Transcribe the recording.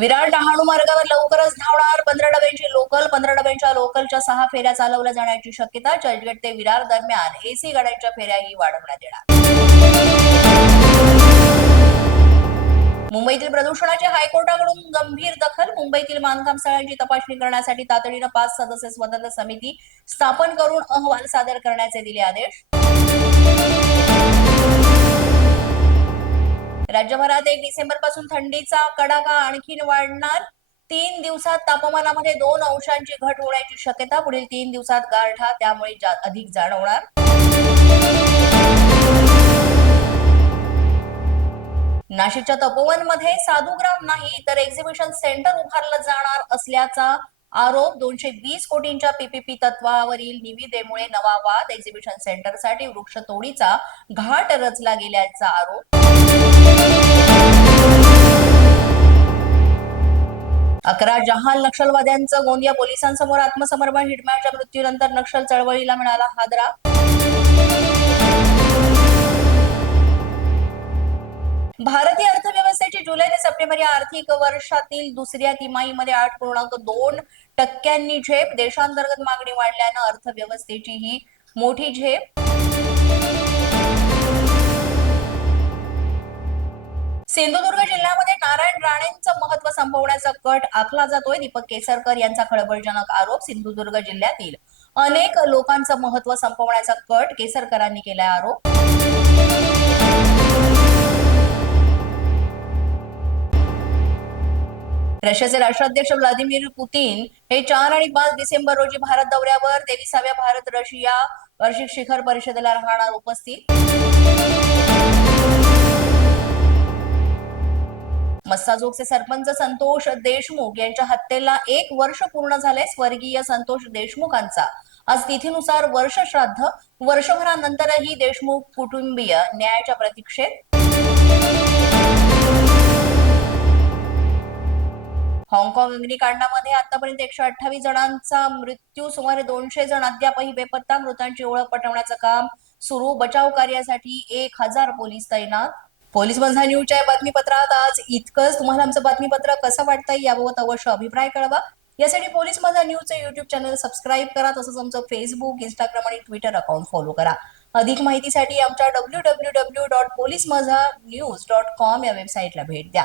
विरार डहाणू मार्गावर लवकरच धावणार. पंधरा डब्यांची लोकल पंधरा डब्यांच्या लोकलच्या सहा फेऱ्या चालवल्या जाण्याची शक्यता चर्चगेट ते विरार दरम्यान एसी गाड्यांच्या फेऱ्याही वाढवण्यात येणार. मुंबईतील प्रदूषणाची हायकोर्टाकडून गंभीर दखल मुंबईतील बांधकाम स्थळांची तपासणी करण्यासाठी तातडीनं पाच सदस्य स्वतंत्र समिती स्थापन करून अहवाल सादर करण्याचे दिले आदेश. राज्यभरात एक डिसेंबरपासून थंडीचा कडाका आणखीन वाढणार. तीन दिवसात तापमानामध्ये दोन अंशांची घट होण्याची शक्यता पुढील तीन दिवसात गारठा त्यामुळे जा- अधिक जाणवणार. नाशिकच्या तपोवनमध्ये साधुग्राम नाही तर एक्झिबिशन सेंटर उभारलं जाणार असल्याचा आरोप दोनशे वीस कोटींच्या पीपीपी तत्वावरील निविदेमुळे नवा वाद एक्झिबिशन सेंटरसाठी वृक्षतोडीचा घाट रचला गेल्याचा आरोप. अकरा जहाल नक्षलवाद्यांचं गोंदिया पोलिसांसमोर आत्मसमर्पण हिटमॅनच्या मृत्यूनंतर नक्षल चळवळीला मिळाला हादरा. भारतीय अर्थव्यवस्थेची जुलै ते सप्टेंबर या आर्थिक वर्षातील दुसऱ्या तिमाहीमध्ये आठ पूर्णांक दोन टक्क्यांनी झेप. देशांतर्गत मागणी वाढल्यानं अर्थव्यवस्थेची ही मोठी झेप. सिंधुदुर्ग जिल्ह्यामध्ये नारायण राणेंचं महत्त्व संपवण्याचा कट आखला जातोय. दीपक केसरकर यांचा खळबळजनक आरोप सिंधुदुर्ग जिल्ह्यातील अनेक लोकांचं महत्त्व संपवण्याचा कट केसरकरांनी केलाय आरोप. रशियाचे राष्ट्राध्यक्ष व्लादिमीर पुतीन हे चार आणि पाच डिसेंबर रोजी भारत दौऱ्यावर तेविसाव्या भारत रशिया वार्षिक शिखर परिषदेला राहणार उपस्थित. मस्साजोगचे सरपंच संतोष देशमुख यांच्या हत्येला एक वर्ष पूर्ण झाले स्वर्गीय संतोष देशमुखांचा. आज तिथीनुसार वर्ष श्राद्ध वर्षभरानंतरही देशमुख कुटुंबीय न्यायाच्या प्रतीक्षेत हाँगकाँग अग्निकांडामध्ये आतापर्यंत एकशे अठ्ठावीस जणांचा मृत्यू सुमारे दोनशे जण अद्यापही बेपत्ता मृतांची ओळख पटवण्याचं काम सुरू. बचाव कार्यासाठी एक हजार पोलीस तैनात. पोलीस माझा न्यूजच्या या बातमीपत्रात आज इतकंच. तुम्हाला आमचं बातमीपत्र कसं वाटतंय याबाबत अवश्य अभिप्राय कळवा. यासाठी पोलीस माझा न्यूजचं युट्यूब चॅनल सबस्क्राईब करा तसंच आमचं फेसबुक इंस्टाग्राम आणि ट्विटर अकाउंट फॉलो करा. अधिक माहितीसाठी आमच्या W W W dot police Majha news dot com या वेबसाईटला भेट द्या.